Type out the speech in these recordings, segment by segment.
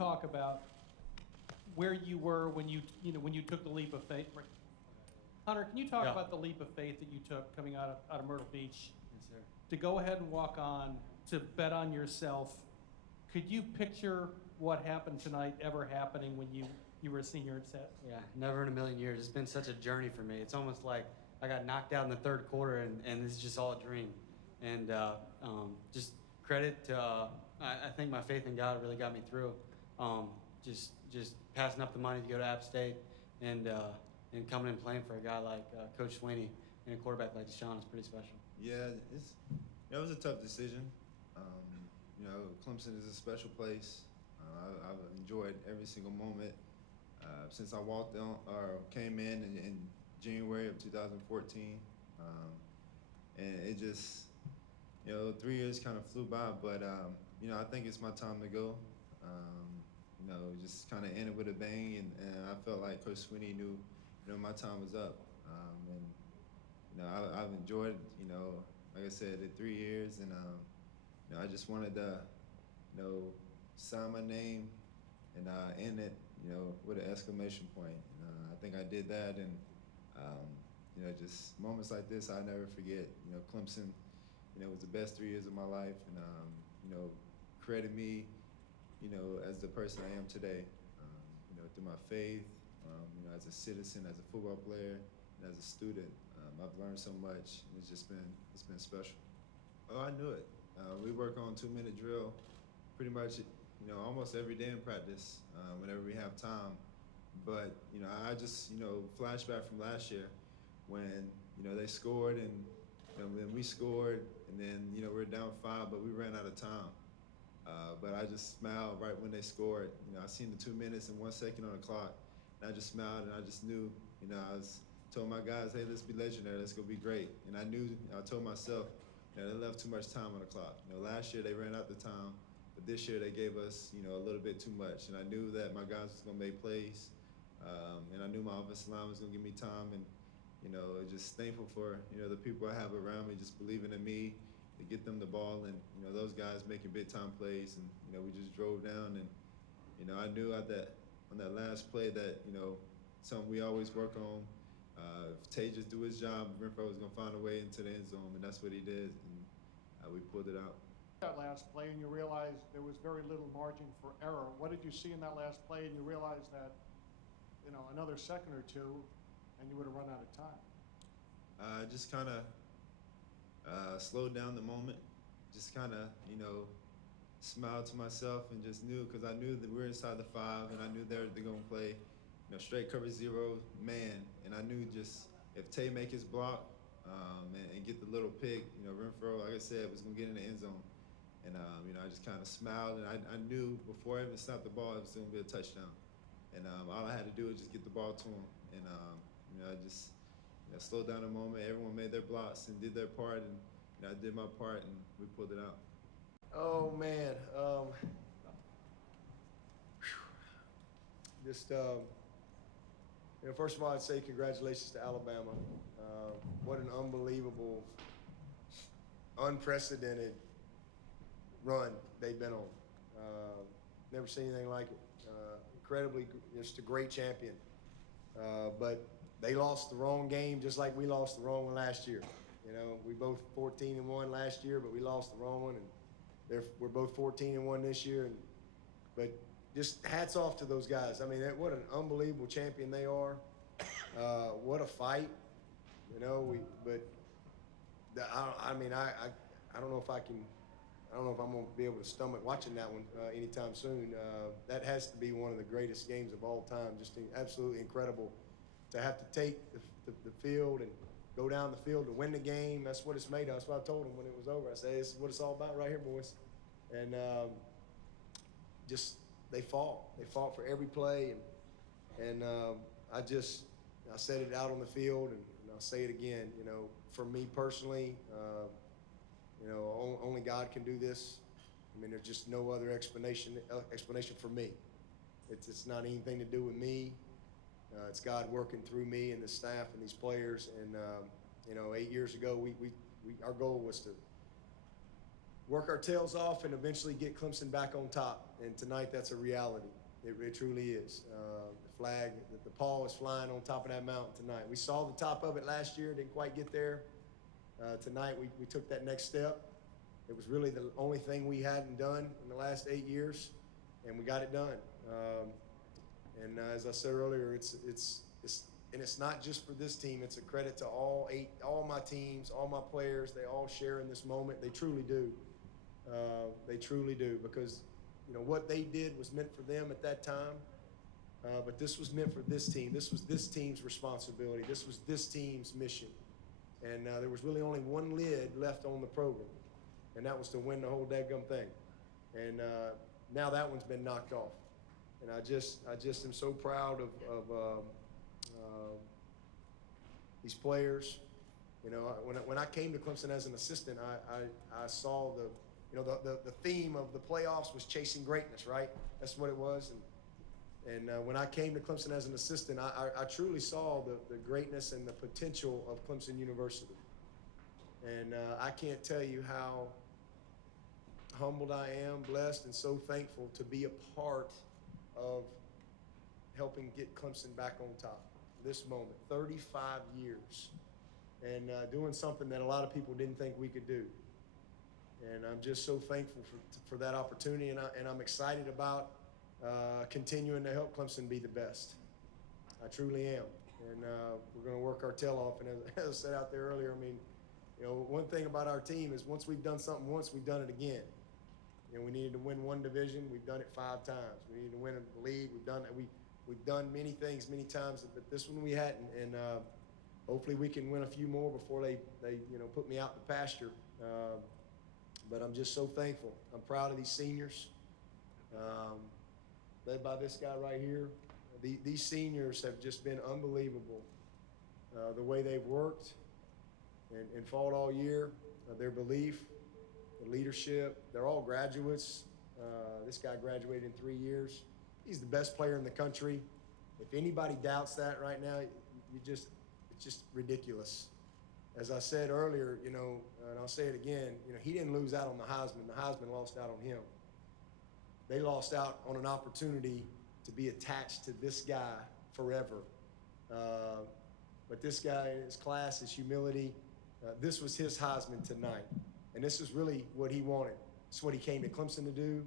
talk about where you were when you took the leap of faith? Hunter, can you talk about the leap of faith that you took coming out of Myrtle Beach? Yes, sir. To go ahead and walk on, to bet on yourself. Could you picture what happened tonight ever happening when you were a senior at Set? Yeah, never in a million years. It's been such a journey for me. It's almost like I got knocked out in the third quarter, and this is just all a dream. And just credit to, I think my faith in God really got me through. Just passing up the money to go to App State and coming and playing for a guy like Coach Swinney and a quarterback like Deshaun is pretty special. Yeah, it was a tough decision. Clemson is a special place. I've enjoyed every single moment since I walked on or came in January of 2014, and it just 3 years kind of flew by. But I think it's my time to go. Just kind of ended with a bang, and I felt like Coach Swinney knew my time was up. I've enjoyed like I said, the 3 years, and I just wanted to sign my name and end it with an exclamation point. I think I did that, and just moments like this I never forget. Clemson was the best 3 years of my life, and created me as the person I am today, through my faith, as a citizen, as a football player, and as a student. I've learned so much, and it's been special. Oh, I knew it. We work on 2-minute drill pretty much almost every day in practice, whenever we have time. But I just flashback from last year when they scored, and then we scored, and then we're down 5, but we ran out of time. But I just smiled right when they scored. I seen the 2 minutes and 1 second on the clock, and I just smiled, and I just knew. Told my guys, hey, let's be legendary, let's go be great. And I told myself they left too much time on the clock. Last year they ran out the time, but this year they gave us a little bit too much. And I knew that my guys was gonna make plays, and I knew my offensive line was gonna give me time. And just thankful for the people I have around me, just believing in me to get them the ball, and those guys making big time plays. And we just drove down, and I knew on that last play that something we always work on. If Tay just do his job, Renfrow was gonna find a way into the end zone, and that's what he did, and we pulled it out. That last play, and you realized there was very little margin for error. What did you see in that last play, and you realized that another second or two, and you would have run out of time? Just kind of slowed down the moment. Just kind of smiled to myself and just knew, because I knew that we were inside the 5, and I knew they're gonna play straight cover 0 man, and I knew just if Tay make his block and get the little pick, Renfrow, like I said, was gonna get in the end zone, and I just kind of smiled, and I knew before I even snapped the ball it was gonna be a touchdown, and all I had to do was just get the ball to him, and I just slowed down a moment. Everyone made their blocks and did their part, and I did my part, and we pulled it out. Oh man, first of all, I'd say congratulations to Alabama. What an unbelievable, unprecedented run they've been on. Never seen anything like it. Incredibly, just a great champion. But they lost the wrong game, just like we lost the wrong one last year. We both 14-1 last year, but we lost the wrong one, and we're both 14-1 this year. But just hats off to those guys. I mean, what an unbelievable champion they are. What a fight, I don't know if I'm gonna be able to stomach watching that one anytime soon. That has to be one of the greatest games of all time. Just absolutely incredible to have to take the field and go down the field to win the game. That's what it's made of. That's what I told them when it was over. I said, this is what it's all about right here, boys. And they fought. They fought for every play, and I said it out on the field, and I'll say it again. For me personally, only God can do this. I mean, there's just no other explanation for me. It's not anything to do with me. It's God working through me and the staff and these players. And 8 years ago, our goal was work our tails off and eventually get Clemson back on top. And tonight, that's a reality. It truly is. The flag, the paw is flying on top of that mountain tonight. We saw the top of it last year, didn't quite get there. Tonight, we took that next step. It was really the only thing we hadn't done in the last 8 years, and we got it done. And as I said earlier, it's not just for this team. It's a credit to all my teams, all my players. They all share in this moment. They truly do. They truly do, because what they did was meant for them at that time, but this was meant for this team. This was this team's responsibility. This was this team's mission. And there was really only one lid left on the program, and that was to win the whole dadgum thing. And now that one's been knocked off. And I just am so proud of these players. When I came to Clemson as an assistant, I saw the theme of the playoffs was chasing greatness, right? That's what it was. And when I came to Clemson as an assistant, I truly saw the greatness and the potential of Clemson University. And I can't tell you how humbled I am, blessed, and so thankful to be a part of helping get Clemson back on top. This moment, 35 years, and doing something that a lot of people didn't think we could do. And I'm just so thankful for that opportunity, and I'm excited about continuing to help Clemson be the best. I truly am, and we're going to work our tail off. And as I said out there earlier, I mean, one thing about our team is once we've done something once, we've done it again. We needed to win one division. We've done it 5 times. We needed to win a league. We've done it. We've done many things many times, but this one we hadn't. And hopefully we can win a few more before they put me out the pasture. But I'm just so thankful. I'm proud of these seniors, led by this guy right here. These seniors have just been unbelievable. The way they've worked and fought all year, their belief, the leadership. They're all graduates. This guy graduated in 3 years. He's the best player in the country. If anybody doubts that right now, it's just ridiculous. As I said earlier, and I'll say it again, he didn't lose out on the Heisman. The Heisman lost out on him. They lost out on an opportunity to be attached to this guy forever. But this guy, his class, his humility, this was his Heisman tonight. And this is really what he wanted. It's what he came to Clemson to do.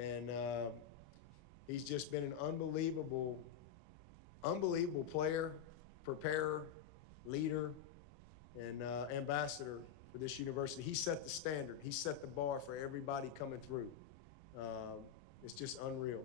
And he's just been an unbelievable player, preparer, leader, and ambassador for this university. He set the standard. He set the bar for everybody coming through. It's just unreal.